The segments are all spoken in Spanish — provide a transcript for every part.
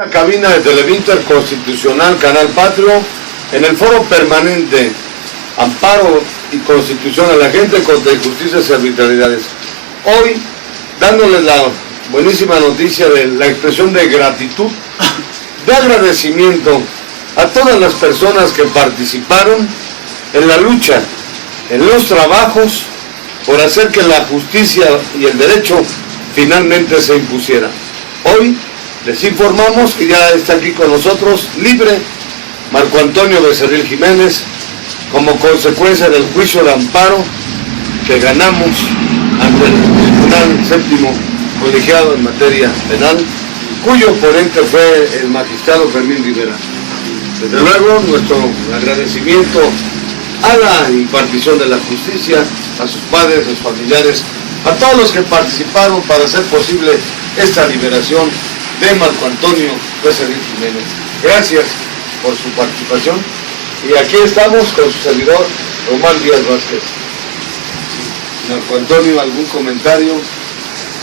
La cabina de Televinter Constitucional Canal Patrio en el foro permanente Amparo y Constitución a la gente contra injusticias y arbitrariedades. Hoy dándoles la buenísima noticia de la expresión de gratitud, de agradecimiento a todas las personas que participaron en la lucha, en los trabajos, por hacer que la justicia y el derecho finalmente se impusiera. Hoy les informamos que ya está aquí con nosotros, libre, Marco Antonio Becerril Jiménez, como consecuencia del juicio de amparo que ganamos ante el Tribunal Séptimo Colegiado en materia penal, cuyo ponente fue el magistrado Fermín Rivera. Desde luego, nuestro agradecimiento a la impartición de la justicia, a sus padres, a sus familiares, a todos los que participaron para hacer posible esta liberación de Marco Antonio Becerril Jiménez. Gracias por su participación y aquí estamos con su servidor Román Díaz Vázquez. Marco Antonio, ¿algún comentario?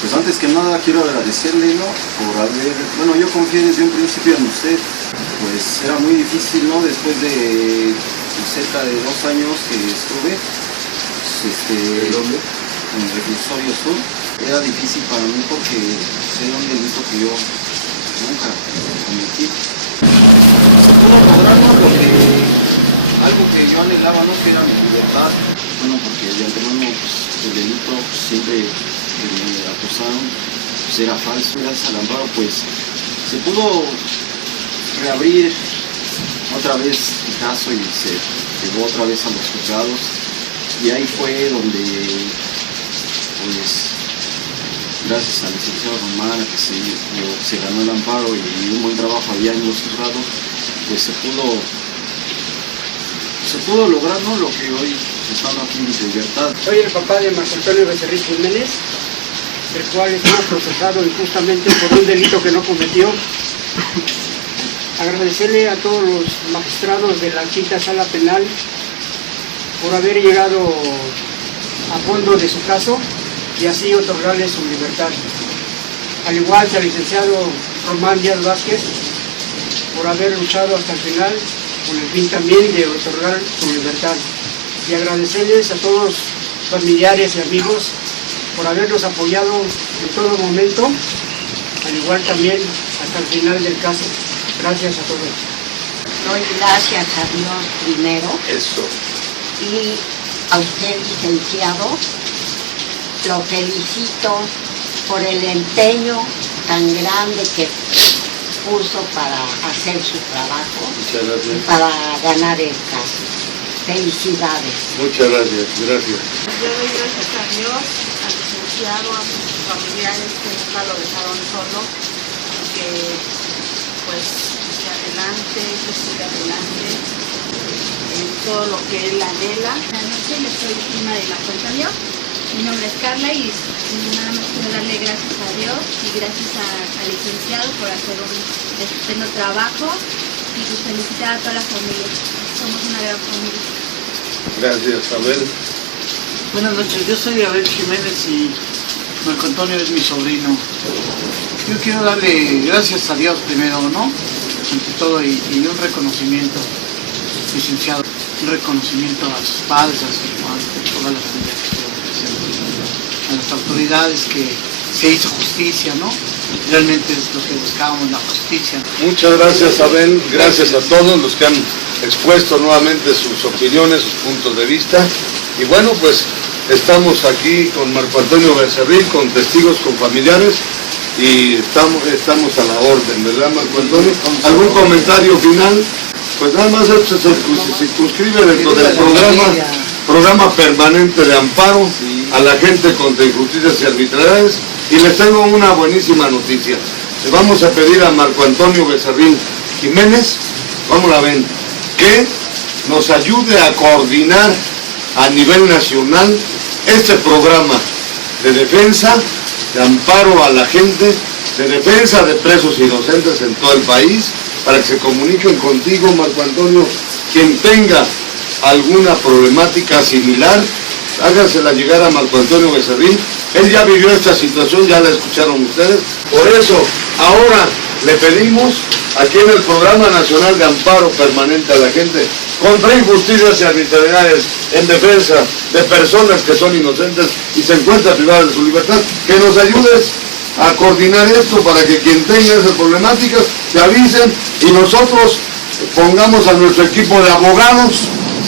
Pues antes que nada quiero agradecerle, ¿no?, por haber, bueno, yo confié desde un principio en usted, pues era muy difícil, ¿no?, después de cerca de 2 años que estuve, pues, ¿Dónde? en el reclusorio sur, era difícil para mí porque era un delito que yo nunca cometí. Se pudo lograr, ¿no?, porque algo que yo anhelaba, ¿no?, que era mi libertad, bueno, porque de antemano, pues, el delito siempre que me acusaron pues era falso. Gracias al amparo pues se pudo reabrir otra vez el caso y se llevó otra vez a los juzgados y ahí fue donde pues gracias al licenciado Román, que se ganó el amparo y un buen trabajo había en los juzgados, pues se pudo lograr, ¿no?, lo que hoy estamos aquí en libertad. Soy el papá de Marco Antonio Becerril Jiménez, el cual estuvo procesado injustamente por un delito que no cometió. Agradecerle a todos los magistrados de la Quinta Sala Penal por haber llegado a fondo de su caso y así otorgarle su libertad. Al igual que al licenciado Román Díaz Vázquez, por haber luchado hasta el final con el fin también de otorgar su libertad. Y agradecerles a todos los familiares y amigos por habernos apoyado en todo momento, al igual también hasta el final del caso. Gracias a todos. Doy gracias a Dios primero. Eso. Y a usted, licenciado, lo felicito por el empeño tan grande que puso para hacer su trabajo y para ganar el caso. Felicidades. Muchas gracias, gracias. Yo doy gracias a Dios, al licenciado, a sus familiares que nunca lo dejaron solo, que pues sigue adelante, que sigue adelante en todo lo que él anhela. Buenas noches, yo soy prima de Marco Antonio. Mi nombre es Carla y nada más quiero darle gracias a Dios y gracias al licenciado por hacer un estupendo trabajo y pues felicitar a toda la familia. Somos una gran familia. Gracias, Abel. Buenas noches, yo soy Abel Jiménez y Marco Antonio es mi sobrino. Yo quiero darle gracias a Dios primero, ¿no?, ante todo y un reconocimiento, licenciado, un reconocimiento a sus padres, a sus hermanos, a toda la familia que estuvo presente, a las autoridades que se hizo justicia, ¿no? Realmente es lo que buscábamos, la justicia. Muchas gracias, Abel, gracias a todos los que han expuesto nuevamente sus opiniones, sus puntos de vista. Y bueno, pues estamos aquí con Marco Antonio Becerril, con testigos, con familiares, y estamos a la orden, ¿verdad, Marco Antonio? ¿Algún comentario final? Pues nada más se circunscribe dentro del programa permanente de amparo a la gente contra injusticias y arbitrariedades. Y les tengo una buenísima noticia. Le vamos a pedir a Marco Antonio Becerril Jiménez, vamos a ver, que nos ayude a coordinar a nivel nacional este programa de defensa, de amparo a la gente, de defensa de presos inocentes en todo el país, para que se comuniquen contigo, Marco Antonio. Quien tenga alguna problemática similar, hágasela llegar a Marco Antonio Becerril. Él ya vivió esta situación, ya la escucharon ustedes. Por eso, ahora le pedimos aquí en el Programa Nacional de Amparo Permanente a la Gente contra injusticias y arbitrariedades en defensa de personas que son inocentes y se encuentran privadas de su libertad, que nos ayudes a coordinar esto para que quien tenga esas problemáticas te avisen y nosotros pongamos a nuestro equipo de abogados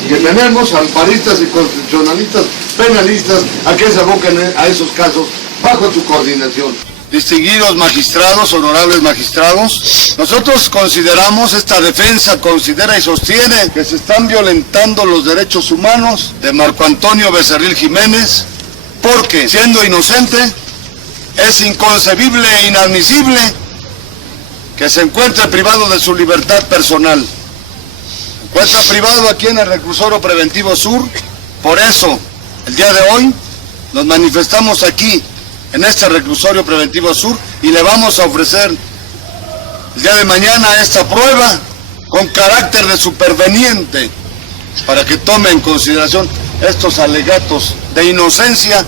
que tenemos, amparistas y constitucionalistas, penalistas, a que se aboquen a esos casos bajo tu coordinación. Distinguidos magistrados, honorables magistrados, nosotros consideramos, esta defensa considera y sostiene que se están violentando los derechos humanos de Marco Antonio Becerril Jiménez, porque siendo inocente es inconcebible e inadmisible que se encuentre privado de su libertad personal. Se encuentra privado aquí en el Reclusorio Preventivo Sur, por eso el día de hoy nos manifestamos aquí en este Reclusorio Preventivo Sur y le vamos a ofrecer el día de mañana esta prueba con carácter de superveniente para que tome en consideración estos alegatos de inocencia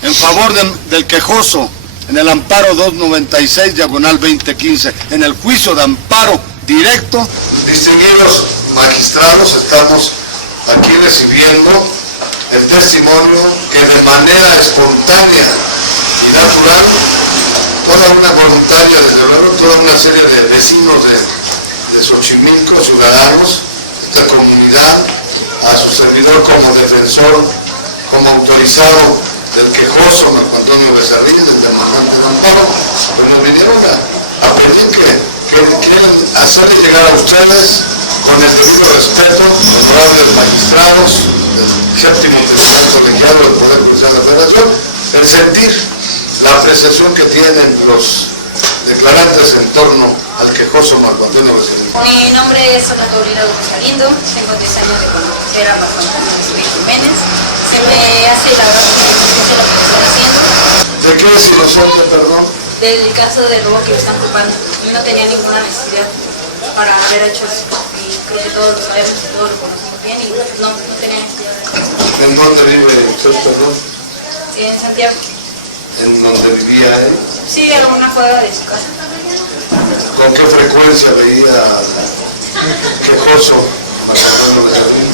en favor del quejoso en el amparo 296/2015, en el juicio de amparo directo. Distinguidos magistrados, estamos aquí recibiendo el testimonio que de manera espontánea y natural, toda una voluntaria, desde luego, toda una serie de vecinos de Xochimilco, ciudadanos, de esta comunidad, a su servidor como defensor, como autorizado del quejoso Marco Antonio Becerril, del demandante de amparo, pues nos vinieron a pedir que quieren hacerle llegar a ustedes, con el debido respeto, honorables magistrados, del séptimo tribunal colegiado del Poder Judicial de la Federación, el sentir, la apreciación que tienen los declarantes en torno al quejoso Marco Antonio Becerril. Mi nombre es Ana Gabriela López Galindo, tengo 10 años de conocer a Marco Antonio Becerril Jiménez. Se me hace la verdad que lo que estoy haciendo. ¿De qué es inocente, perdón? Del caso del robo que me están culpando. Yo no tenía ninguna necesidad para haber hecho eso. Y creo que todos lo sabemos y todos lo conocemos bien y no tenía necesidad de eso. ¿En dónde vive usted, perdón? En Santiago. ¿En dónde vivía él? Sí, a una cuadra de su casa. ¿Con qué frecuencia veía al quejoso Marco Antonio Becerril?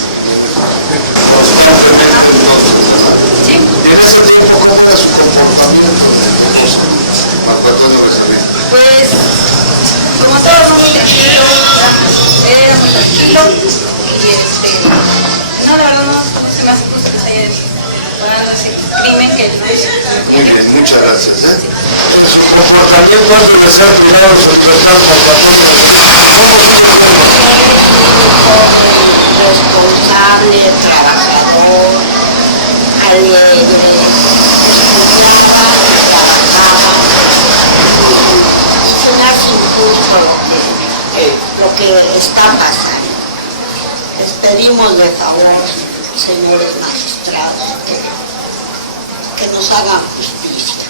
Constantemente entonces, ¿verdad? Sí. ¿Y en ese tiempo cómo era su comportamiento del quejoso Marco Antonio Becerril? Pues, como todo, muy tranquilo, era muy tranquilo y no, la verdad no se me hace justo que se haya declarado ese crimen que no es. Muy bien, muchas gracias. Su comportamiento antes de ser mirado su libertad Marco Antonio responsable, trabajador, alegre, estudiaba, trabajaba, se me hace injusto lo que está pasando. Les pedimos de favor, señores magistrados, que nos hagan justicia.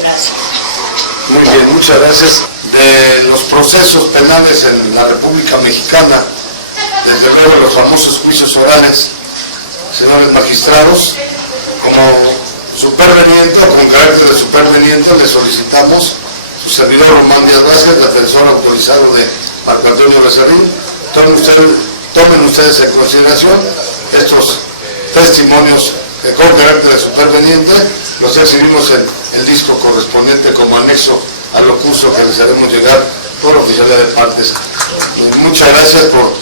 Gracias. Muy bien, muchas gracias. De los procesos penales en la República Mexicana, desde luego los famosos juicios orales, señores magistrados, como superveniente o con carácter de superveniente le solicitamos su servidor Román Díaz Vázquez, defensor autorizado de Marco Antonio Becerril, tomen ustedes en consideración estos testimonios con carácter de superveniente, los exhibimos en el disco correspondiente como anexo a lo curso que les haremos llegar por oficialidad de partes. Muchas gracias por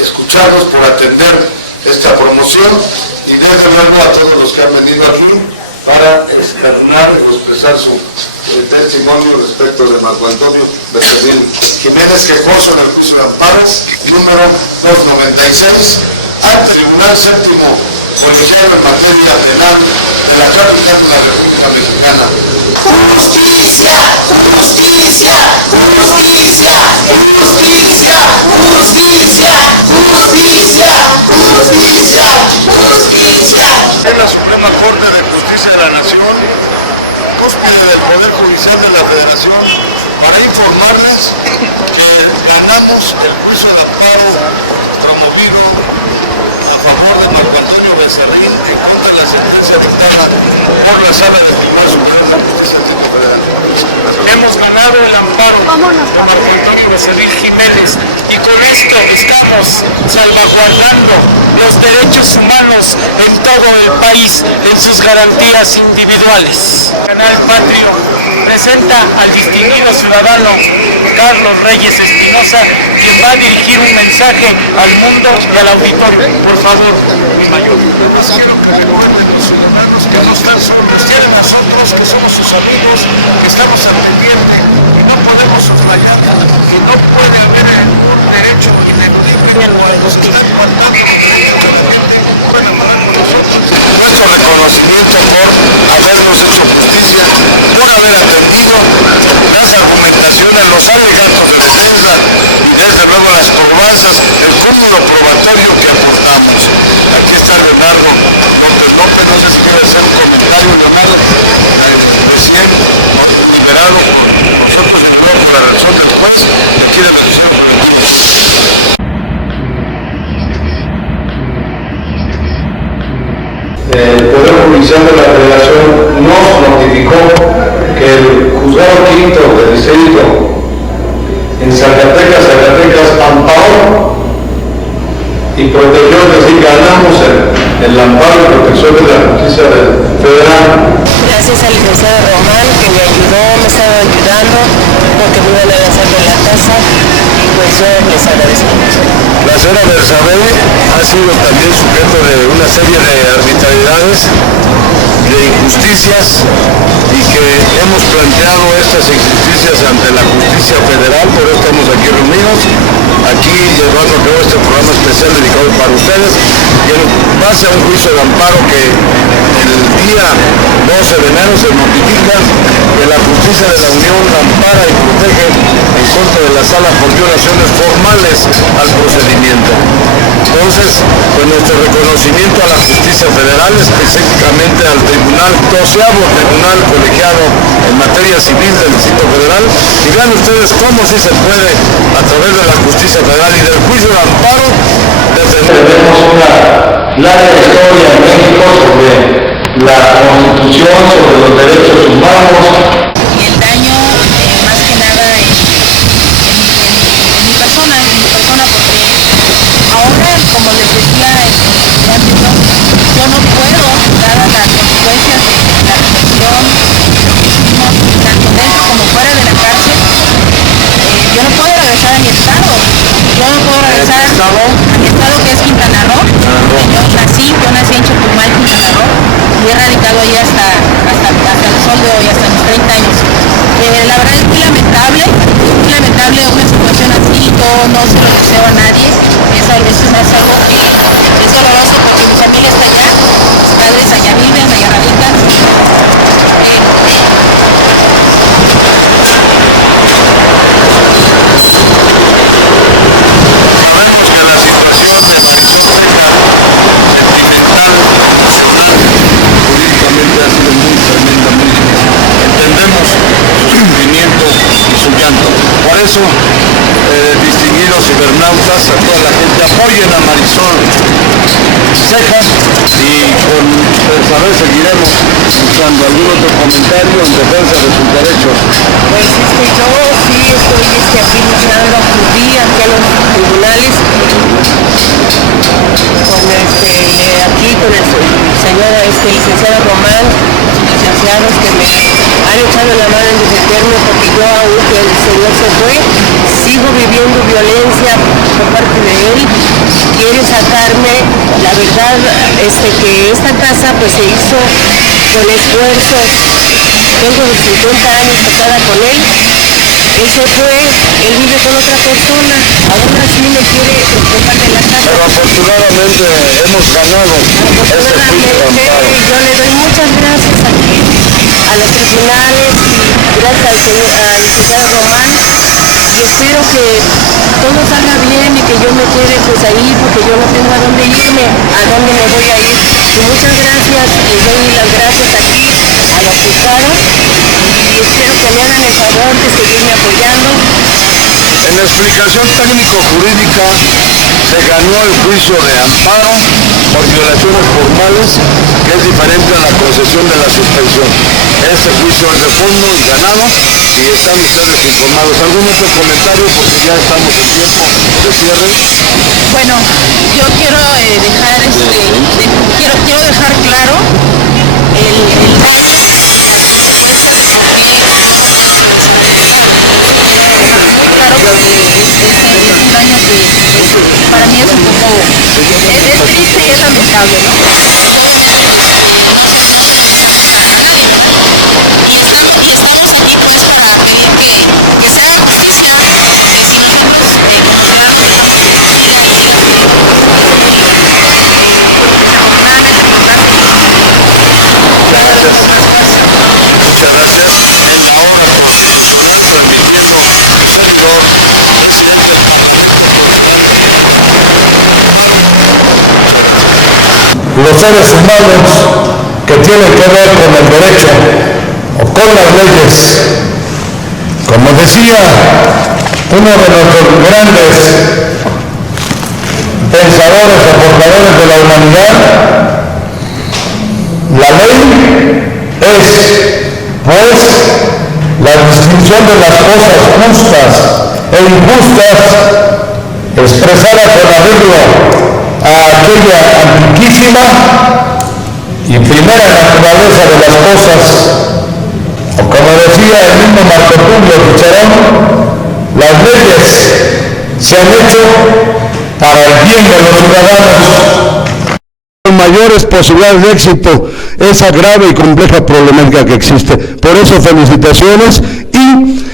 escucharnos, por atender esta promoción y desde luego a todos los que han venido aquí para externar o expresar su testimonio respecto de Marco Antonio Becerril Jiménez, quejoso en el juicio de amparo número 296 al Tribunal Séptimo Colegiado en materia penal de la capital de la República Mexicana. Justicia, justicia, justicia, justicia, justicia, justicia, justicia, justicia. En la Suprema Corte de Justicia de la Nación, cúspide del Poder Judicial de la Federación, para informarles que ganamos el juicio de amparo promovido a favor favor de Marco Antonio Becerril en contra de la sentencia dictada por la Sala del Tribunal Superior de Justicia Federal. Hemos ganado el amparo de Marco Antonio Becerril Jiménez y con esto estamos salvaguardando los derechos humanos en todo el país en sus garantías individuales. Canal Patrio presenta al distinguido ciudadano Carlos Reyes Espinosa, quien va a dirigir un mensaje al mundo y al auditorio. Por favor, mi mayor. Quiero que recuerden los ciudadanos que no están solos, tienen nosotros que somos sus amigos, que estamos al pendiente y no podemos soslayar que no pueden ver un derecho ineludible cuando se están faltando los derechos de la gente, pueden hablar con nosotros. Nuestro reconocimiento por habernos hecho justicia, por haber atendido las argumentaciones, los alegatos de defensa y desde luego las probanzas, el cúmulo probatorio que aportamos. Aquí está Leonardo López López, no sé si quiere hacer un comentario, Leonardo, recién liberado por nosotros y luego por la razón del juez, le quiere reducir por el El Poder Judicial de la Federación nos notificó que el Juzgado Quinto del Distrito en Zacatecas amparó y protegió, es decir, ganamos el amparo y protección de la justicia federal. Gracias al licenciado Román, que me ayudó, me estaba ayudando, porque me iban a lanzar de la casa, y pues yo les agradezco mucho. La señora Bersabé ha sido también sujeto de una serie de arbitrariedades, de injusticias, y que hemos planteado estas injusticias ante la justicia federal, por eso estamos aquí reunidos, aquí llevando a cabo este programa especial dedicado para ustedes, y en base a un juicio de amparo que el día 12 de enero se notifica que la justicia de la Unión ampara y protege en contra de la sala por violaciones formales al procedimiento. Entonces, pues nuestro reconocimiento a la justicia federal, específicamente al Tribunal, 12º Tribunal Colegiado en materia civil del Distrito Federal, y vean ustedes cómo sí se puede, a través de la justicia federal y del juicio de amparo, defender. Tenemos una larga historia en México sobre la Constitución, sobre los derechos humanos. Y el daño, más que nada, en mi persona, porque ahora, como les decía antes, yo no puedo, dadas las consecuencias de la represión que hicimos, tanto dentro como fuera de la cárcel, yo no puedo regresar a mi estado. Yo no puedo regresar a mi estado, que es Quintana Roo. Yo nací en Chetumal, Quintana Roo, y he radicado ahí hasta el sol de hoy, hasta mis 30 años. La verdad es muy lamentable una situación así. Yo no se lo deseo a nadie. Es algo que es doloroso, porque mi familia está allá, mis padres allá viven, allá radican. Sabemos que la situación de Zacatecas, sentimental, emocional, jurídicamente ha sido muy tremenda, muy difícil. Entendemos su sufrimiento y su llanto. Por eso, distinguidos cibernautas, a toda la gente, apoyen a Marisol Cejas, y con saber seguiremos buscando algún otro comentario en defensa de sus derechos. Pues yo sí estoy aquí luchando, acudí aquí a los tribunales con el señor licenciado Román, sus licenciados que me han echado la mano en defenderme, porque yo, aunque el señor se fue, sigo viviendo violencia por parte de él. Quiere sacarme. La verdad que esta casa pues se hizo con esfuerzos. Tengo 50 años casada con él. Él se fue, él vive con otra persona, aún así me quiere ocupar de la casa. Pero afortunadamente hemos ganado este juicio de amparo. Yo le doy muchas gracias a los tribunales y gracias al licenciado Román, y espero que todo salga bien y que yo me quede pues ahí, porque yo no tengo a dónde irme, a dónde me voy a ir. Y muchas gracias, les doy las gracias aquí a los juzgados, y espero que me hagan el favor de seguirme apoyando. En la explicación técnico-jurídica se ganó el juicio de amparo por violaciones formales, que es diferente a la concesión de la suspensión. Este juicio es de fondo y ganado, y están ustedes informados. ¿Algún otro comentario? Porque ya estamos en tiempo de cierre. Bueno, yo quiero dejar quiero dejar claro el para mí es un poco, es triste y es lamentable, ¿no? Y estamos aquí pues para pedir que se haga justicia, que si Muchas gracias. En la obra constitucional transmitiendo el servidor, presidente del Los seres humanos que tienen que ver con el derecho o con las leyes, como decía uno de nuestros grandes pensadores o portadores de la humanidad, la ley es, pues, la distinción de las cosas justas e injustas expresada con arreglo a aquella antiquísima y primera naturaleza de las cosas, o como decía el mismo Marco Tulio Cicerón, las leyes se han hecho para el bien de los ciudadanos. Mayores posibilidades de éxito esa grave y compleja problemática que existe. Por eso felicitaciones, y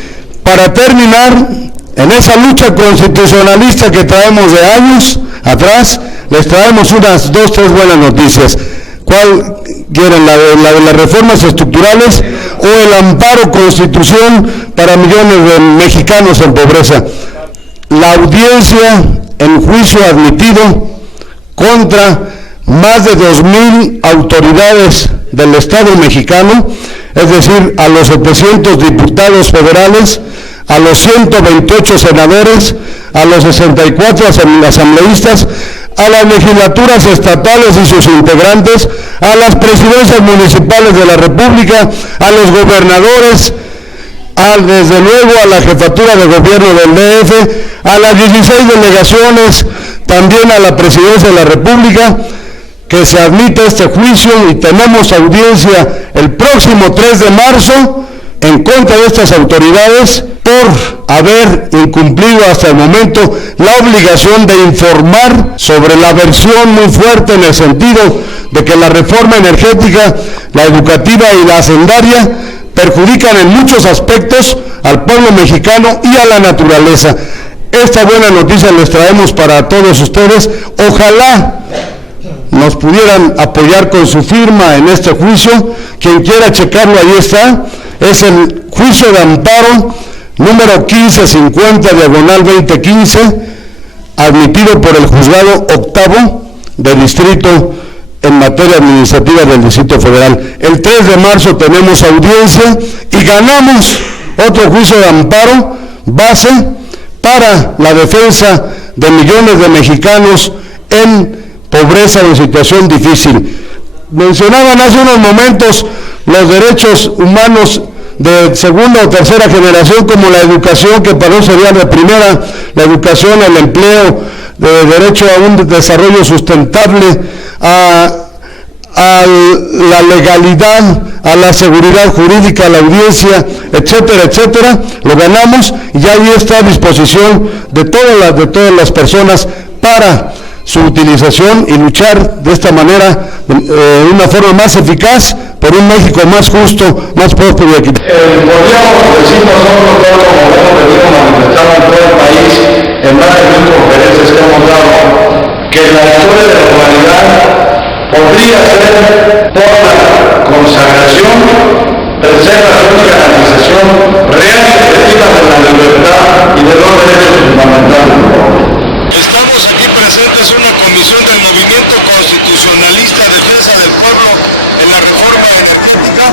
para terminar, en esa lucha constitucionalista que traemos de años atrás, les traemos unas 2, 3 buenas noticias. ¿Cuál quieren? ¿La de las reformas estructurales o el amparo constitución para millones de mexicanos en pobreza? La audiencia en juicio admitido contra más de 2,000 autoridades del Estado mexicano, es decir, a los 700 diputados federales, a los 128 senadores, a los 64 asambleístas, a las legislaturas estatales y sus integrantes, a las presidencias municipales de la República, a los gobernadores, desde luego a la jefatura de gobierno del DF, a las 16 delegaciones, también a la presidencia de la República, que se admite este juicio, y tenemos audiencia el próximo 3 de marzo en contra de estas autoridades por haber incumplido hasta el momento la obligación de informar sobre la versión muy fuerte en el sentido de que la reforma energética, la educativa y la hacendaria perjudican en muchos aspectos al pueblo mexicano y a la naturaleza. Esta buena noticia les traemos para todos ustedes. Ojalá nos pudieran apoyar con su firma en este juicio. Quien quiera checarlo, ahí está. Es el juicio de amparo número 1550/2015, admitido por el juzgado octavo de distrito en materia administrativa del Distrito Federal. El 3 de marzo tenemos audiencia y ganamos otro juicio de amparo base para la defensa de millones de mexicanos en pobreza o en situación difícil. Mencionaban hace unos momentos los derechos humanos de segunda o tercera generación, como la educación, que para nosotros sería de primera, la educación, el empleo, de derecho a un desarrollo sustentable, a la legalidad, a la seguridad jurídica, a la audiencia, etcétera, etcétera. Lo ganamos y ya ahí está a disposición de todas las personas para su utilización y luchar de esta manera, de una forma más eficaz, por un México más justo, más próspero y equitativo. Podríamos decir nosotros, todo como hemos venido manifestando en todo el país, en más de 1000 conferencias que hemos dado, que la historia de la humanidad podría ser por la consagración, preservación y garantización real y efectiva de la libertad y de los derechos fundamentales. Estamos aquí presentes una comisión del Movimiento Constitucionalista Defensa del Pueblo en la reforma energética,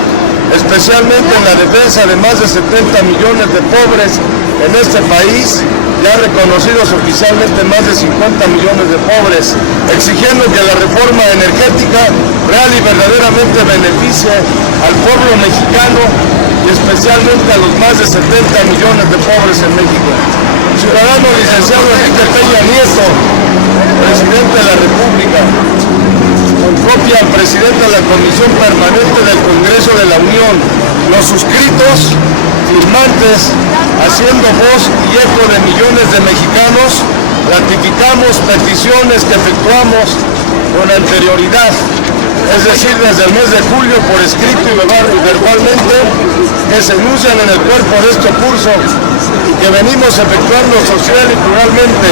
especialmente en la defensa cabeza de más de 70 millones de pobres en este país, ya reconocidos oficialmente más de 50 millones de pobres, exigiendo que la reforma energética real y verdaderamente beneficie al pueblo mexicano y especialmente a los más de 70 millones de pobres en México. Ciudadano licenciado Enrique Peña Nieto, presidente de la República, con copia al presidente de la Comisión Permanente del Congreso de la Unión, los suscritos, firmantes, haciendo voz y eco de millones de mexicanos, ratificamos peticiones que efectuamos con anterioridad, es decir, desde el mes de julio por escrito y verbalmente, que se enuncian en el cuerpo de este curso y que venimos efectuando social y pluralmente,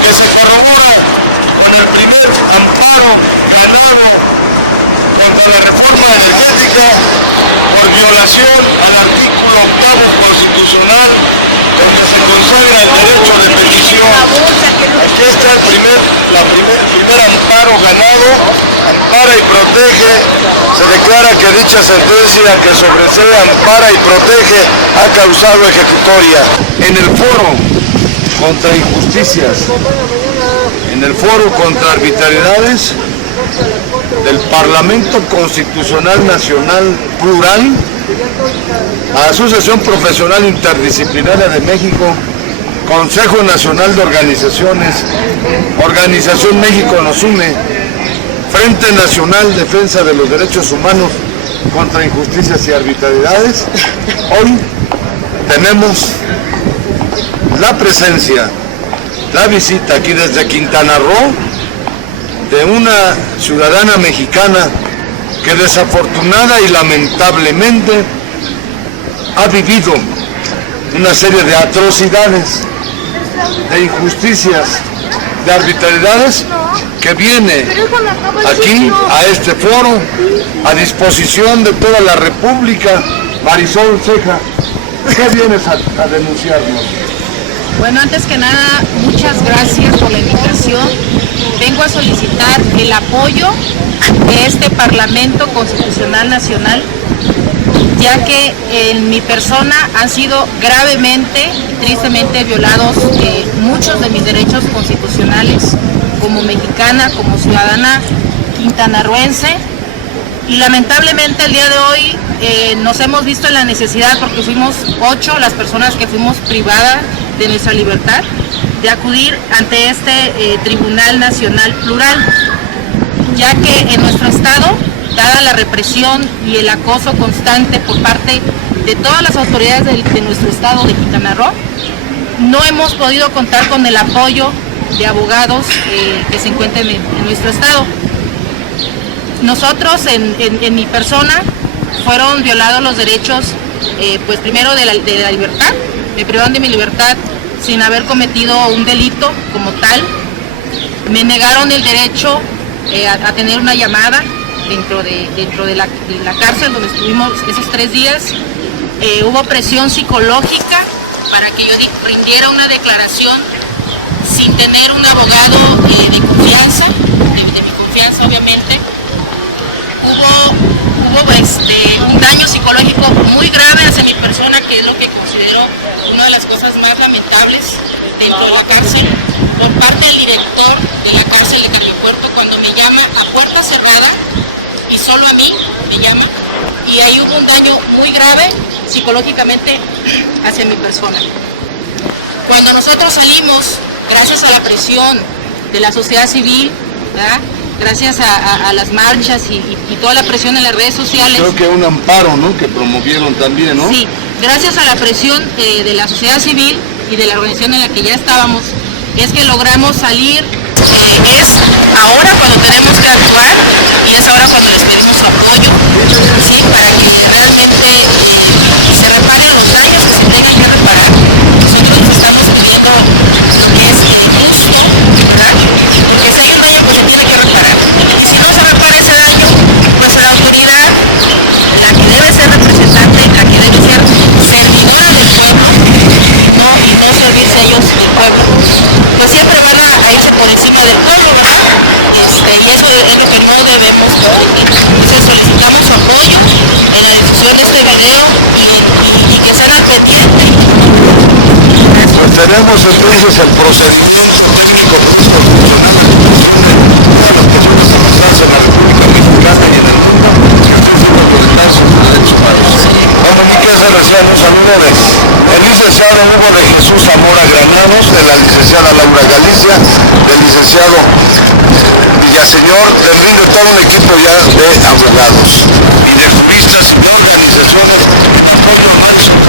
que se corrobora con el primer amparo ganado contra la reforma energética por violación al artículo 8º constitucional, en que se consagra el derecho de petición. Aquí está el primer amparo ganado, ampara y protege. Se declara que dicha sentencia que sobresee, ampara y protege ha causado ejecutoria. En el foro contra injusticias, en el foro contra arbitrariedades del Parlamento Constitucional Nacional Plural, Asociación Profesional Interdisciplinaria de México, Consejo Nacional de Organizaciones, Organización México nos une, Frente Nacional Defensa de los Derechos Humanos contra Injusticias y Arbitrariedades. Hoy tenemos la presencia, la visita aquí desde Quintana Roo de una ciudadana mexicana que desafortunada y lamentablemente ha vivido una serie de atrocidades, de injusticias, de arbitrariedades, que viene aquí a este foro a disposición de toda la República. Marisol Ceja, ¿qué vienes a denunciarnos? Bueno, antes que nada, muchas gracias por la invitación. Vengo a solicitar el apoyo de este Parlamento Constitucional Nacional, ya que en mi persona han sido gravemente y tristemente violados muchos de mis derechos constitucionales como mexicana, como ciudadana quintanarroense. Y lamentablemente el día de hoy nos hemos visto en la necesidad, porque fuimos 8 las personas que fuimos privadas de nuestra libertad, de acudir ante este Tribunal Nacional Plural, ya que en nuestro estado, dada la represión y el acoso constante por parte de todas las autoridades de nuestro estado de Quintana Roo, no hemos podido contar con el apoyo de abogados que se encuentran en nuestro estado. Nosotros, en mi persona, fueron violados los derechos, pues primero de la libertad, me privaron de mi libertad sin haber cometido un delito como tal, me negaron el derecho a tener una llamada dentro de la cárcel donde estuvimos esos 3 días, hubo presión psicológica para que yo rindiera una declaración sin tener un abogado de confianza, de mi confianza obviamente. Hubo un daño psicológico muy grave hacia mi persona, que es lo que considero una de las cosas más lamentables dentro de la cárcel, por parte del director de la cárcel de Carmen Puerto, cuando me llama a puerta cerrada y solo a mí me llama, y ahí hubo un daño muy grave psicológicamente hacia mi persona. Cuando nosotros salimos, gracias a la presión de la sociedad civil, ¿verdad?, gracias a las marchas y toda la presión en las redes sociales. Creo que un amparo, ¿no?, que promovieron también, ¿no? Sí, gracias a la presión de la sociedad civil y de la organización en la que ya estábamos, es que logramos salir. Es ahora cuando tenemos que actuar y es ahora cuando les pedimos su apoyo, ¿sí?, para que realmente se reparen los daños que se tengan que reparar. Nosotros estamos pidiendo lo que es justo, ¿verdad?, porque si hay un daño pues se tiene que reparar. Si no se repara ese daño, pues la autoridad, la que debe ser representante, la que debe ser servidora del pueblo, y no servirse a ellos del pueblo, pues siempre van a irse por encima del pueblo, ¿verdad? Y eso es lo que no debemos permitir. Entonces solicitamos su apoyo en la difusión de este video. Tenemos entonces el procedimiento técnico constitucional de las personas avanzadas en la República Mexicana y en el mundo que ejercen autoridad sus derechos humanos. Ahora ni que se reciban los saludos del licenciado Hugo de Jesús Zamora Granados, de la licenciada Laura Galicia, del licenciado Villaseñor, del RIN, de todo un equipo ya de abogados y de juristas y de organizaciones de apoyo al máximo.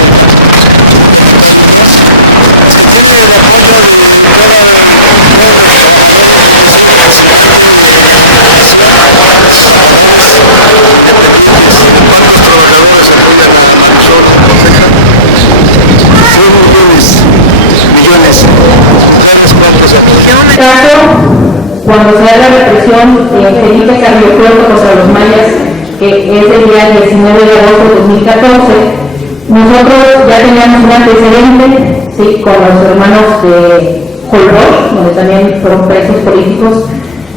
Cuando se da la represión Felipe Cardiopuerto contra los mayas, que es el día 19 de agosto de 2014, nosotros ya teníamos un antecedente, sí, con los hermanos de Holbox, donde también fueron presos políticos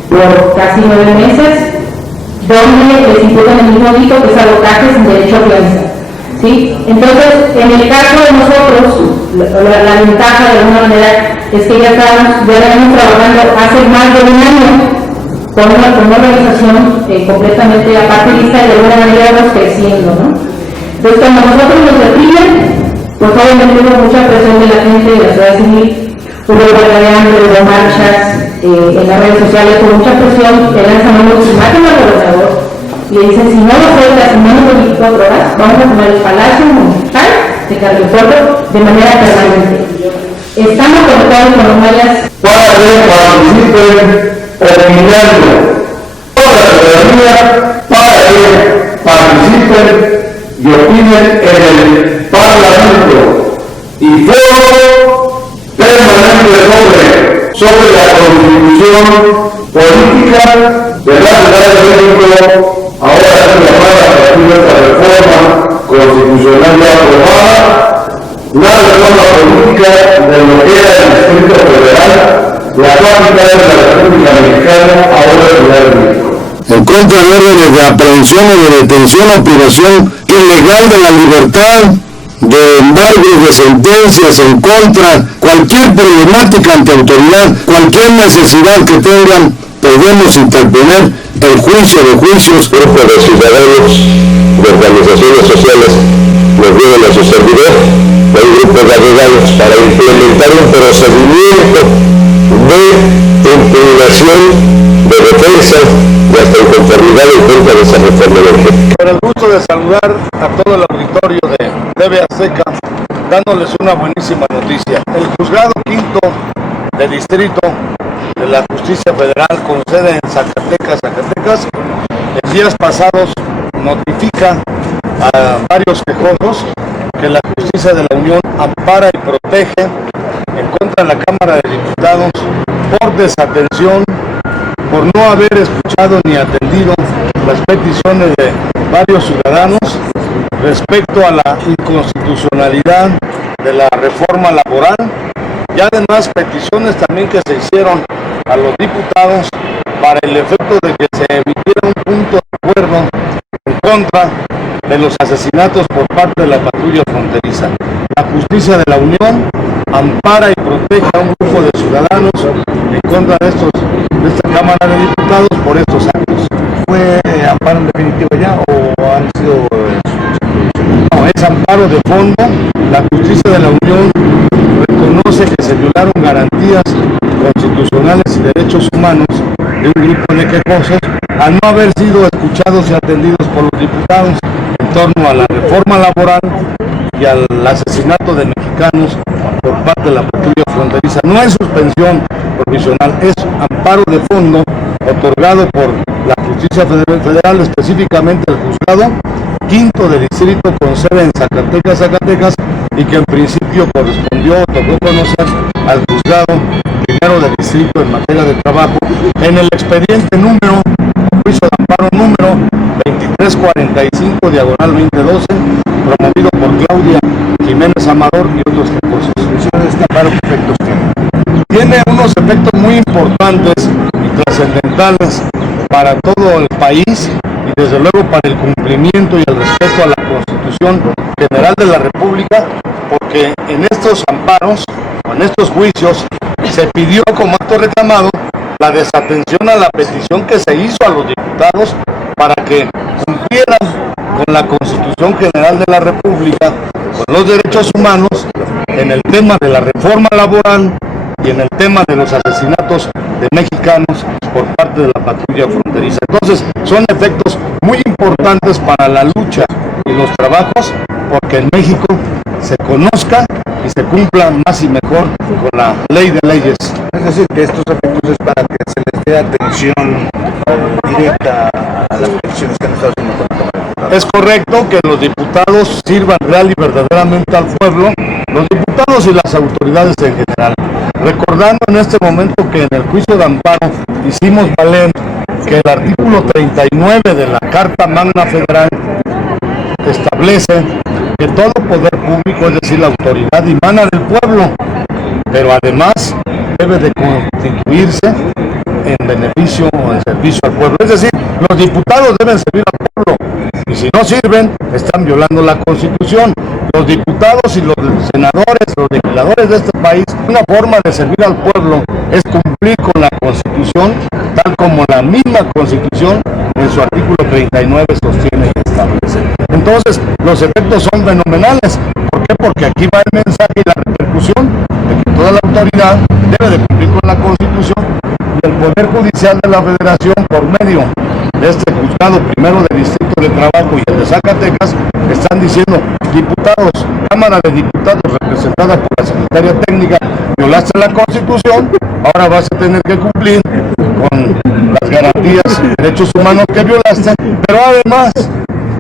por casi 9 meses, donde les imputan el mismo delito que es sabotaje sin derecho a fianza. ¿Sí? Entonces, en el caso de nosotros, la ventaja de alguna manera es que ya venimos trabajando hace más de un año con una organización completamente apartidista y de alguna manera vamos creciendo, ¿no? Entonces, cuando nosotros nos reprimen, pues obviamente hubo mucha presión de la gente de la sociedad civil, hubo huelga de hambre, hubo marchas en las redes sociales, hubo mucha presión, le lanzan un ultimátum al gobernador. Y le dicen, si no lo sueltas en menos de 24 horas, vamos a tomar el Palacio Municipal de Cardiopuerto de manera permanente. Estamos conectados con los mayas para que participen opinando toda la ciudadanía, para que participen y opinen en el Parlamento y foro permanente sobre la constitución política de la Ciudad de México. Ahora se llamada a partir de esta reforma constitucional ya aprobada, la reforma política de lo que era el Distrito Federal, la capital de la República Mexicana, ahora es Ciudad de México. En contra de órdenes de aprehensión o de detención o privación ilegal de la libertad, de embargos, de sentencias en contra, cualquier problemática ante autoridad, cualquier necesidad que tengan, podemos interponer el juicio de juicios. Grupo de ciudadanos, de organizaciones sociales, nos dieron a su servidor, un grupo de abogados para implementar un procedimiento de impugnación, de defensa y hasta inconformidad en contra de esa reforma energética. Con el gusto de saludar a todo el auditorio de TV Azteca, dándoles una buenísima noticia. El juzgado quinto de distrito de la Justicia Federal con sede en Zacatecas, en días pasados notifica a varios quejosos que la Justicia de la Unión ampara y protege en contra de la Cámara de Diputados por desatención, por no haber escuchado ni atendido las peticiones de varios ciudadanos respecto a la inconstitucionalidad de la reforma laboral y además peticiones también que se hicieron a los diputados para el efecto de que se emitiera un punto de acuerdo en contra de los asesinatos por parte de la patrulla fronteriza. La Justicia de la Unión ampara y protege a un grupo de ciudadanos en contra de esta Cámara de Diputados por estos actos. ¿Fue amparo en definitivo ya o han sido...? No, es amparo de fondo. La Justicia de la Unión reconoce que se violaron garantías constitucionales y derechos humanos de un grupo de quejosos al no haber sido escuchados y atendidos por los diputados en torno a la reforma laboral y al asesinato de mexicanos por parte de la patrulla fronteriza. No es suspensión provisional, es amparo de fondo otorgado por la Justicia Federal, específicamente el juzgado quinto de distrito con sede en Zacatecas, y que en principio correspondió o tocó conocer al juzgado primero de distrito en materia de trabajo en el expediente número, juicio de amparo número 2345/2012, promovido por Claudia Jiménez Amador y otros quejosos. ¿Este amparo qué efectos tiene? Tiene unos efectos muy importantes y trascendentales para todo el país y desde luego para el cumplimiento y el respeto a la Constitución General de la República, porque en estos amparos, o en estos juicios se pidió como acto reclamado la desatención a la petición que se hizo a los diputados para que cumplieran con la Constitución General de la República, con los derechos humanos, en el tema de la reforma laboral y en el tema de los asesinatos de mexicanos por parte de la patrulla fronteriza. Entonces, son efectos muy importantes para la lucha y los trabajos, porque en México se conozca y se cumpla más y mejor con la ley de leyes. Es decir, que estos efectos es para que se les dé atención directa a las peticiones que han estado haciendo con la Cámara de Diputados. Es correcto que los diputados sirvan real y verdaderamente al pueblo, los diputados y las autoridades en general. Recordando en este momento que en el juicio de amparo hicimos valer que el artículo 39 de la Carta Magna Federal establece que todo poder público, es decir, la autoridad, dimana del pueblo, pero además debe de constituirse en beneficio o en servicio al pueblo. Es decir, los diputados deben servir al pueblo, y si no sirven, están violando la Constitución. Los diputados y los senadores, los legisladores de este país, una forma de servir al pueblo es cumplir con la Constitución, tal como la misma Constitución en su artículo 39 sostiene y establece. Entonces, los efectos son fenomenales. ¿Por qué? Porque aquí va el mensaje y la repercusión de que toda la autoridad debe de cumplir con la Constitución, y el Poder Judicial de la Federación, por medio de este juzgado primero del Distrito de Trabajo y el de Zacatecas, están diciendo: diputados, Cámara de Diputados representada por la Secretaría Técnica, violaste la Constitución, ahora vas a tener que cumplir con las garantías y derechos humanos que violaste, pero además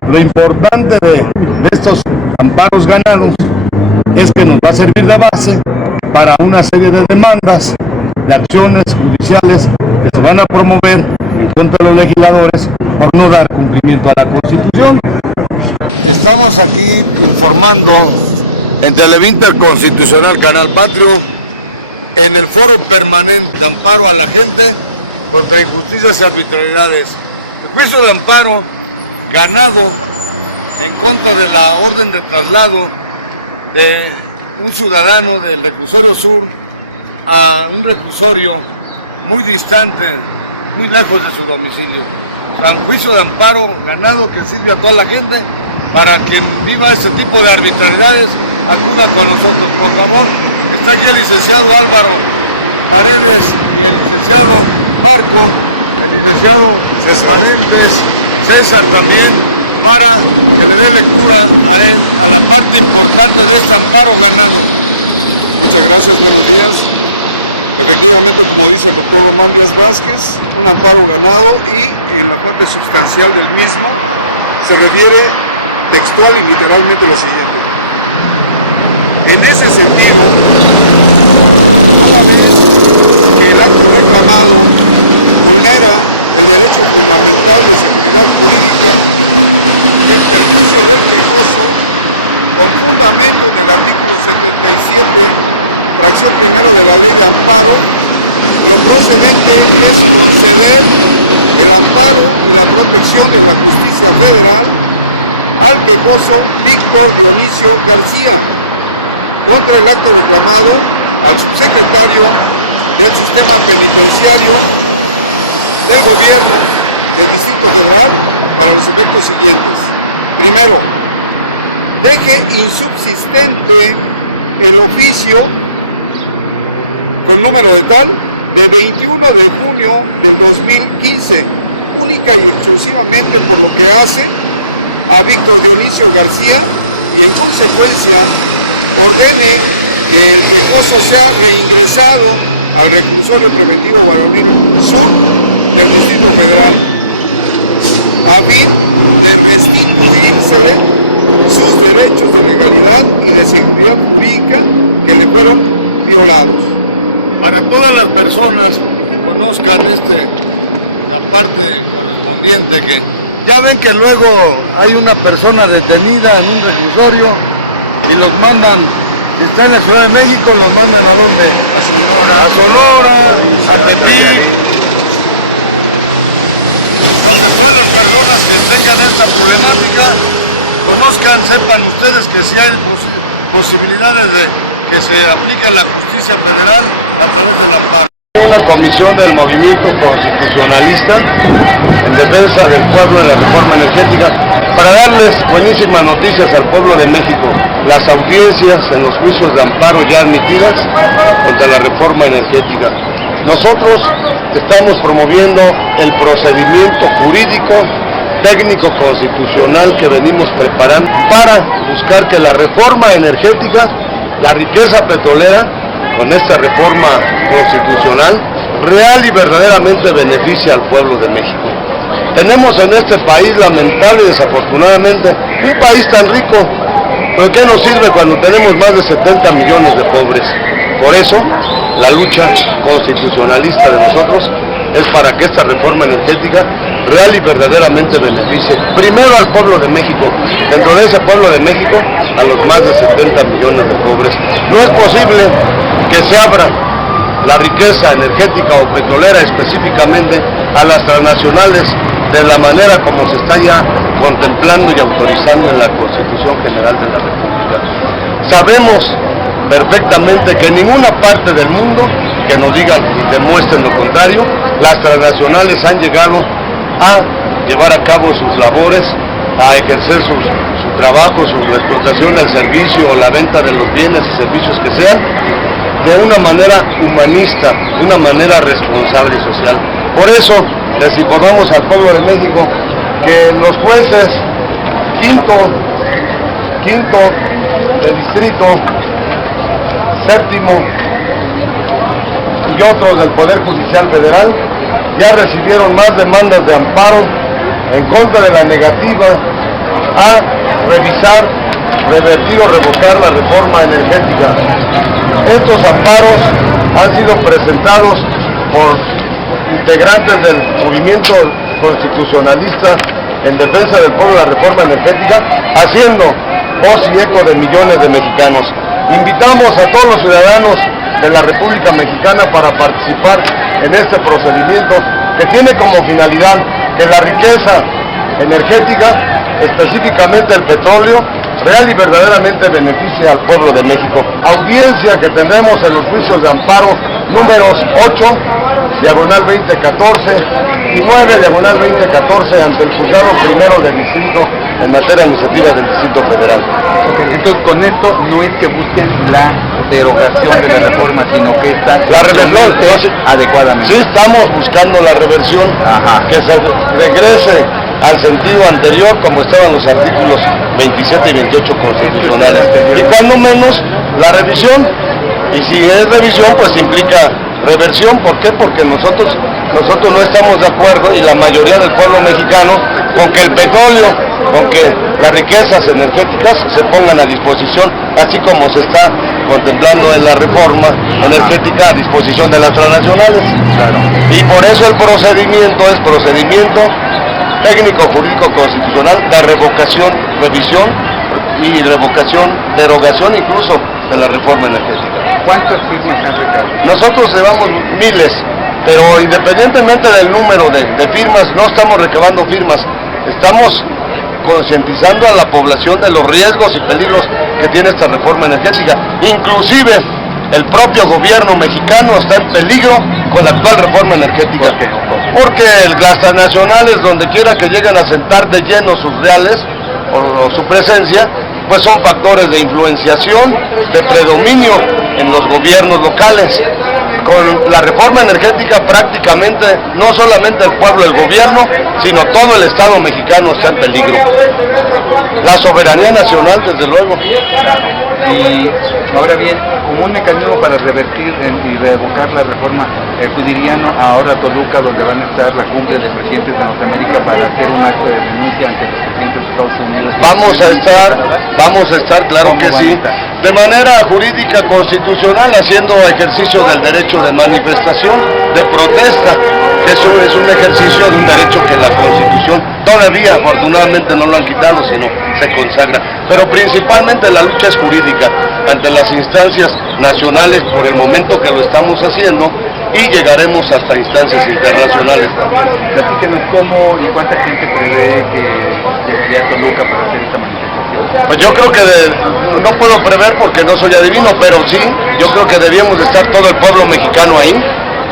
lo importante de estos amparos ganados es que nos va a servir de base para una serie de demandas, de acciones judiciales que se van a promover en contra de los legisladores por no dar cumplimiento a la Constitución. Estamos aquí informando en Televinter Constitucional Canal Patrio en el Foro Permanente de Amparo a la Gente contra Injusticias y Arbitrariedades. El juicio de amparo ganado en contra de la orden de traslado de un ciudadano del reclusorio sur a un reclusorio muy distante, muy lejos de su domicilio. O sea, un juicio de amparo ganado que sirve a toda la gente para que viva este tipo de arbitrariedades. Acuda con nosotros, por favor. Está aquí el licenciado Álvaro Paredes, el licenciado Marco, el licenciado César Paredes, César también, para que le dé lectura a la parte importante de este amparo ganado. Muchas gracias, buenos días. Efectivamente, como dice el doctor Márquez Vázquez, un amparo ganado, y en la parte sustancial del mismo se refiere textual y literalmente lo siguiente. En ese sentido, una vez que el acto reclamado vulnera el derecho fundamental de seguridad jurídica y el ejercicio del recurso con fundamento del artículo 77, fracción primera de la ley de amparo, lo procedente es conceder el amparo y la protección de la justicia federal al quejoso Víctor Dionisio García contra el acto reclamado al subsecretario del Sistema Penitenciario del Gobierno del Distrito Federal para los efectos siguientes. Primero, deje insubsistente el oficio con número de tal de 21 de junio del 2015, única y exclusivamente por lo que hace a Víctor Dionisio García, y en consecuencia ordene que el quejoso sea reingresado al reclusorio preventivo varonil sur del Distrito Federal, a fin de restituírsele sus derechos de legalidad y de seguridad pública que le fueron violados. Para todas las personas que conozcan la parte correspondiente, que ya ven que luego hay una persona detenida en un reclusorio y los mandan, está en la Ciudad de México, los mandan ¿a dónde? A Sonora, a Tepic. Entonces, las personas que tengan esta problemática, conozcan, sepan ustedes que si hay posibilidades de que se aplique la justicia justicia federal, la Corte de Amparo. Una comisión del movimiento constitucionalista en defensa del pueblo de la reforma energética para darles buenísimas noticias al pueblo de México. Las audiencias en los juicios de amparo ya admitidas contra la reforma energética. Nosotros estamos promoviendo el procedimiento jurídico, técnico, constitucional que venimos preparando para buscar que la reforma energética, la riqueza petrolera, con esta reforma constitucional, real y verdaderamente beneficia al pueblo de México. Tenemos en este país, lamentable y desafortunadamente, un país tan rico, pero ¿qué nos sirve cuando tenemos más de 70 millones de pobres? Por eso, la lucha constitucionalista de nosotros es para que esta reforma energética real y verdaderamente beneficie primero al pueblo de México, dentro de ese pueblo de México, a los más de 70 millones de pobres. No es posible que se abra la riqueza energética o petrolera específicamente a las transnacionales de la manera como se está ya contemplando y autorizando en la Constitución General de la República. Sabemos perfectamente que en ninguna parte del mundo, que nos digan y demuestren lo contrario, las transnacionales han llegado a llevar a cabo sus labores, a ejercer su trabajo, su explotación del servicio o la venta de los bienes y servicios que sean, de una manera humanista, de una manera responsable y social. Por eso les informamos al pueblo de México que los jueces quinto de distrito, séptimo y otros del Poder Judicial Federal ya recibieron más demandas de amparo en contra de la negativa a revisar, revertir o revocar la reforma energética. Estos amparos han sido presentados por integrantes del movimiento constitucionalista en defensa del pueblo de la reforma energética, haciendo voz y eco de millones de mexicanos. Invitamos a todos los ciudadanos de la República Mexicana para participar en este procedimiento que tiene como finalidad que la riqueza energética, específicamente el petróleo, real y verdaderamente beneficie al pueblo de México. Audiencia que tendremos en los juicios de amparo números 8, diagonal 2014 y 9, diagonal 2014 ante el juzgado primero del distrito en materia administrativa del Distrito Federal. Okay, entonces con esto no es que busquen la derogación de la reforma, sino que está la reversión adecuadamente. Sí, estamos buscando la reversión. Ajá. Que se regrese al sentido anterior como estaban los artículos 27 y 28 constitucionales. Y cuando menos la revisión, y si es revisión pues implica reversión. ¿Por qué? Porque nosotros no estamos de acuerdo, y la mayoría del pueblo mexicano, con que el petróleo, con que las riquezas energéticas se pongan a disposición, así como se está contemplando en la reforma energética, a disposición de las transnacionales. Claro. Y por eso el procedimiento es procedimiento técnico, jurídico, constitucional de revocación, revisión y revocación, derogación incluso de la reforma energética. ¿Cuántas firmas han recabado? Nosotros llevamos miles, pero independientemente del número de firmas, no estamos recabando firmas, estamos concientizando a la población de los riesgos y peligros que tiene esta reforma energética. Inclusive el propio gobierno mexicano está en peligro con la actual reforma energética. Porque las transnacionales, donde quiera que lleguen a sentar de lleno sus reales o su presencia, pues son factores de influenciación, de predominio en los gobiernos locales. Con la reforma energética prácticamente no solamente el pueblo, el gobierno, sino todo el Estado mexicano está en peligro. La soberanía nacional, desde luego. Y ahora bien, como un mecanismo para revertir y revocar la reforma, acudirían ahora a Toluca, donde van a estar la cumbre de presidentes de Norteamérica, para hacer un acto de denuncia ante los presidentes de Estados Unidos. Vamos a estar, claro que sí, de manera jurídica constitucional, haciendo ejercicio del derecho de manifestación, de protesta. Eso es un ejercicio de un derecho que la Constitución todavía afortunadamente no lo han quitado, sino se consagra. Pero principalmente la lucha es jurídica ante las instancias nacionales por el momento que lo estamos haciendo, y llegaremos hasta instancias internacionales también. Platíquenos cómo y cuánta gente prevé que llegaría a Toluca para hacer esta manifestación. Pues yo creo que no puedo prever porque no soy adivino, pero sí, yo creo que debíamos de estar todo el pueblo mexicano ahí,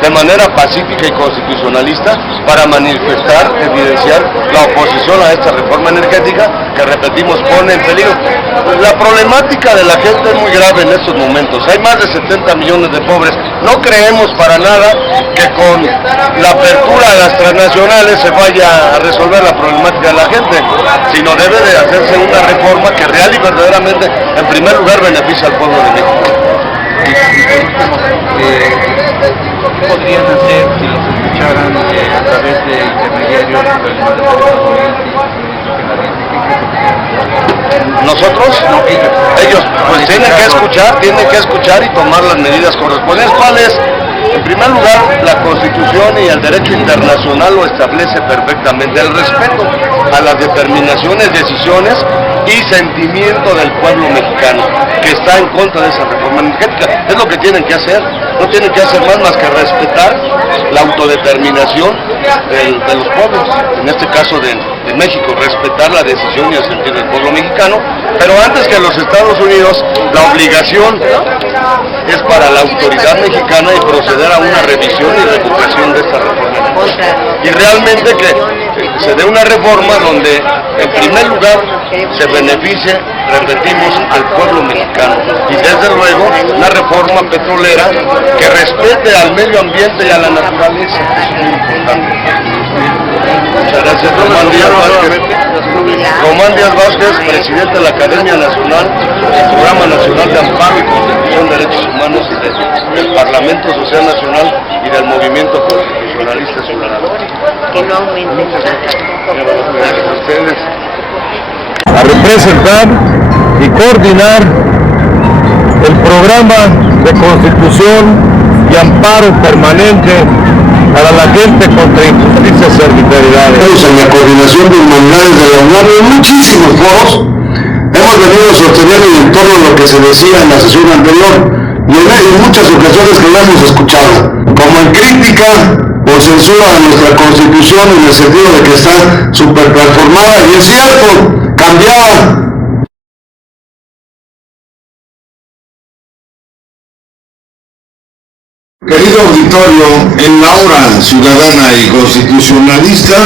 de manera pacífica y constitucionalista, para manifestar, evidenciar la oposición a esta reforma energética que, repetimos, pone en peligro. La problemática de la gente es muy grave en estos momentos. Hay más de 70 millones de pobres. No creemos para nada que con la apertura a las transnacionales se vaya a resolver la problemática de la gente, sino debe de hacerse una reforma que real y verdaderamente, en primer lugar, beneficie al pueblo de México. ¿Qué podrían hacer si los escucharan a través de intermediarios ¿Nosotros? No, ellos pues tienen que escuchar y tomar las medidas correspondientes. ¿Cuáles? En primer lugar, la Constitución y el derecho internacional lo establece perfectamente, el respeto a las determinaciones, decisiones y sentimiento del pueblo mexicano, que está en contra de esa reforma energética. Es lo que tienen que hacer, no tienen que hacer más que respetar la autodeterminación de los pueblos, en este caso de México, respetar la decisión y el sentir del pueblo mexicano, pero antes que los Estados Unidos, la obligación es para la autoridad mexicana y proceder a una revisión y recuperación de esta reforma. Y realmente que se dé una reforma donde, en primer lugar, se beneficie, repetimos, al pueblo mexicano. Y desde luego, una reforma petrolera que respete al medio ambiente y a la naturaleza. Eso es muy importante. Muchas gracias, Román Díaz Vázquez. Román Díaz Vázquez, presidente de la Academia Nacional, del Programa Nacional de Amparo y Constitución de Derechos Humanos del Parlamento Social Nacional y del Movimiento Constitucionalista Ciudadano. Que no aumenten Gracias a ustedes. A representar y coordinar el programa de constitución y amparo permanente para la gente contra injusticias y arbitrariedades. En la coordinación de humanidades de la UNAM, en muchísimos foros hemos venido sosteniendo en torno a lo que se decía en la sesión anterior y en muchas ocasiones que lo hemos escuchado, como en crítica o censura a nuestra constitución, en el sentido de que está súper transformada, y es cierto, cambiada. Querido auditorio, en la hora ciudadana y constitucionalista,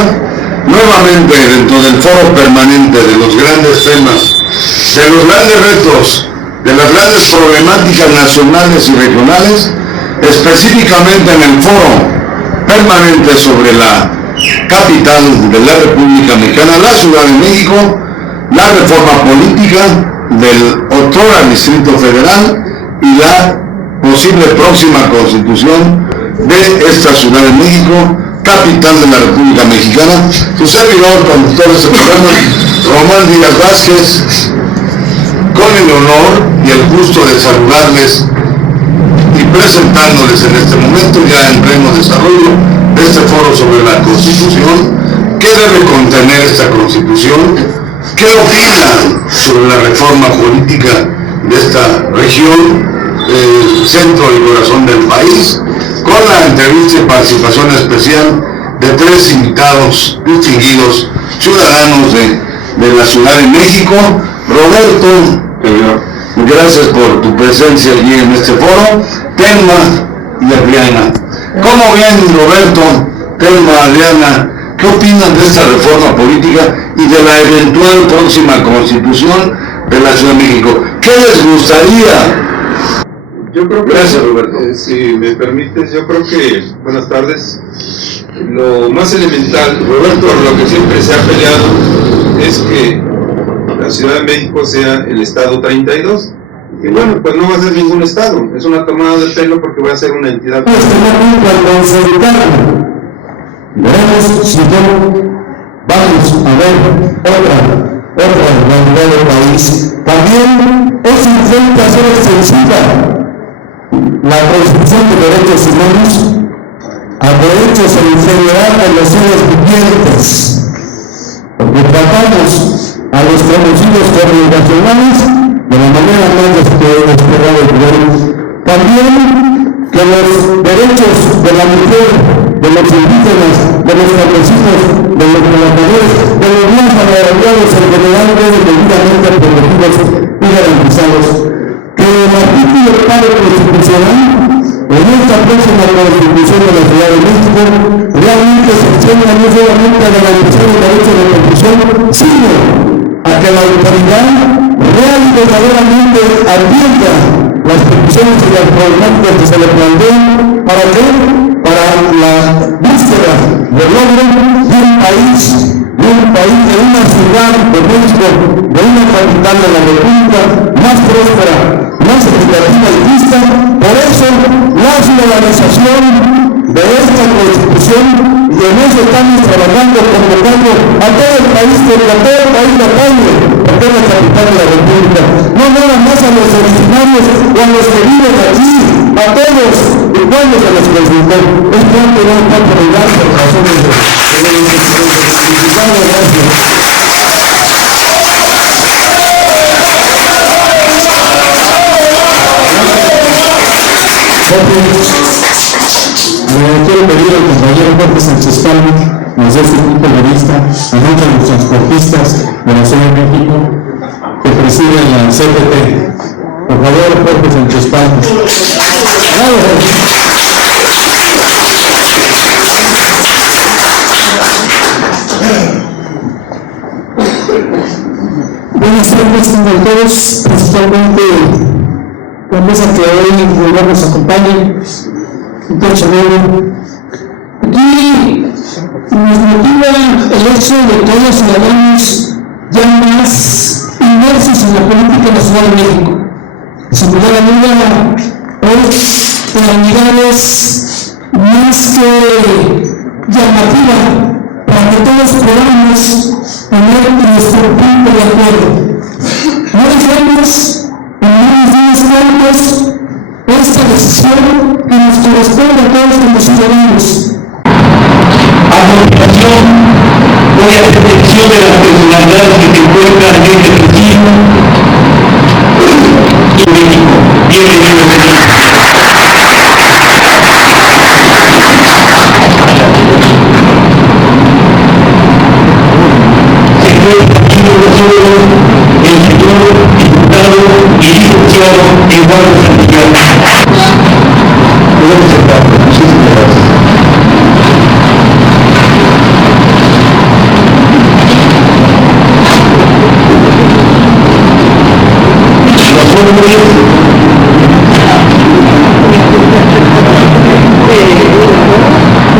nuevamente dentro del foro permanente de los grandes temas, de los grandes retos, de las grandes problemáticas nacionales y regionales, específicamente en el foro permanente sobre la capital de la República Mexicana, la Ciudad de México, la reforma política del otrora Distrito Federal y la posible próxima constitución de esta Ciudad de México, capital de la República Mexicana. Su servidor, conductor de este programa, Román Díaz Vázquez, con el honor y el gusto de saludarles y presentándoles en este momento, ya en pleno desarrollo de este foro sobre la Constitución, qué debe contener esta Constitución, qué opinan sobre la reforma política de esta región, centro y corazón del país, con la entrevista y participación especial de tres invitados distinguidos ciudadanos de la Ciudad de México. Roberto, gracias por tu presencia allí en este foro. Telma y Adriana. ¿Cómo ven, Roberto, Telma, Adriana, qué opinan de esta reforma política y de la eventual próxima constitución de la Ciudad de México? ¿Qué les gustaría? Yo creo que, gracias, Roberto. Si me permites, yo creo que, buenas tardes, lo más elemental, Roberto, por lo que siempre se ha peleado, es que la Ciudad de México sea el estado 32, y bueno, pues no va a ser ningún estado, es una tomada de pelo porque va a ser una entidad. Veremos si no vamos a ver otra realidad del país. También es urgente hacer extensiva la Constitución de Derechos Humanos a derechos en general de los seres vivientes, porque tratamos a los conocidos como irracionales de la manera más desesperada del gobierno. También que los derechos de la mujer de los indígenas, de los campesinos, de los trabajadores, de los no asalariados en general queden debidamente protegidos y garantizados. Que el artículo 4 constitucional en esta próxima Constitución de la Ciudad de México realmente se extienda no solamente a garantizar el derecho de profesión, sino a que la autoridad real y verdaderamente atienda las peticiones y las problemáticas que se le plantean. ¿Para qué? Para la búsqueda del logro de un país, de una ciudad de México, de una capital de la República más próspera, más equitativa y justa. Por eso, la ciudadanización de esta Constitución, y en eso estamos trabajando, convocando a todo el país, porque a todo el país la calle, porque es la capital de la República. No nada más a los originarios o a los que viven aquí, a todos, y cuando se les consultó. Es porque no está por el gas por razones de significado. Gracias. Quiero pedir al compañero Jorge Sánchez Palma, nos dé su punto de vista en nombre de los transportistas de la Ciudad de México que presiden la CPT. Por favor, Jorge Sánchez Palma. Buenas tardes a todos, principalmente la mesa que hoy nos acompaña. Aquí nos motiva el hecho de que los ciudadanos ya más inmersos en la política de la Ciudad de México. Sin duda alguna, hoy la mirada es más que llamativa para que todos podamos poner nuestro punto de acuerdo. No dejemos en manos de unos cuantos esta decisión que nos corresponde a todos como ciudadanos. A continuación, voy a hacer mención de las personalidades que se encuentran en este presidio y México. Bienvenidos, señores. Se encuentra aquí con nosotros el señor diputado y licenciado Eduardo Santillana. Podemos sentar. Muchísimas gracias.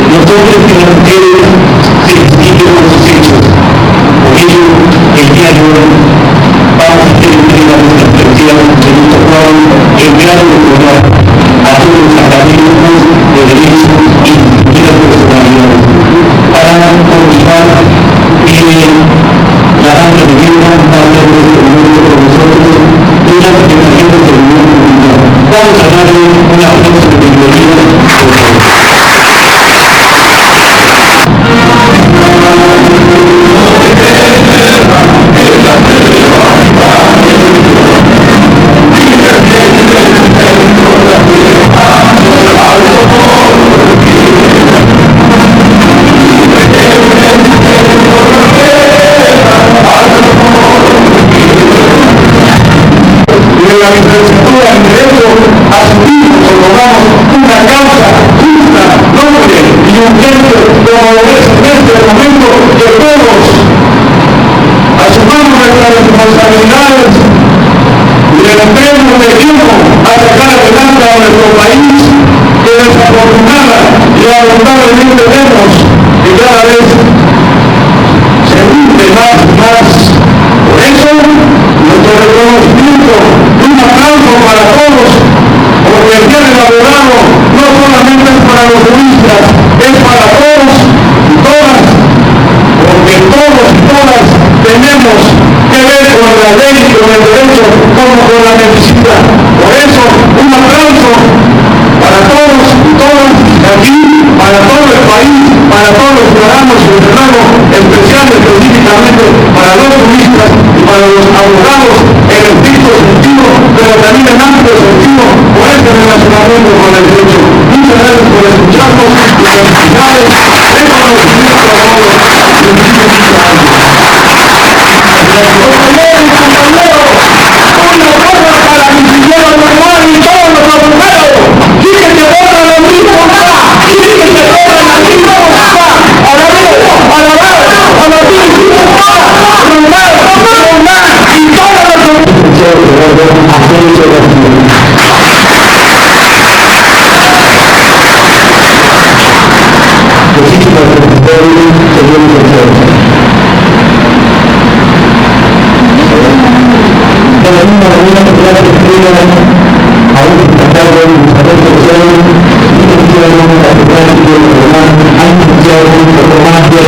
Los hombres y las mujeres se distinguen por sus hechos. Por ello, el día de hoy vamos a hacer entrega de nuestra expresión de nuestro pueblo en grado de honor a todos los académicos de derecho y distinguidas personalidades para continuar la danza de vida para hacer nuestro momento con nosotros y las generaciones del mundo mundial. Vamos a darle un aplauso de bienvenida por favor. La licenciatura en Derecho asumimos o logramos una causa justa, noble y urgente como lo es en este momento que todos asumamos nuestras responsabilidades y le entremos de lleno a sacar adelante a nuestro país que desafortunada y lamentablemente vemos que cada vez se hunde más y más. Por eso nuestro reconocimiento, un aplauso para todos, porque el día del abogado no solamente es para los juristas, es para todos y todas, porque todos y todas tenemos que ver con la ley y con el derecho como con la medicina. Por eso, un aplauso para todos y todas, aquí, para todo el país, para todos los ciudadanos y ciudadanos, específicamente para los juristas y para los abogados en estricto sentido, pero también en amplio sentido, por este relacionamiento con el derecho. Muchas gracias por escucharnos y felicidades. señor licenciado. De la misma manera que ya se entrega a un destacado administrador social, licenciado catedrático de Román, ha iniciado un poco más de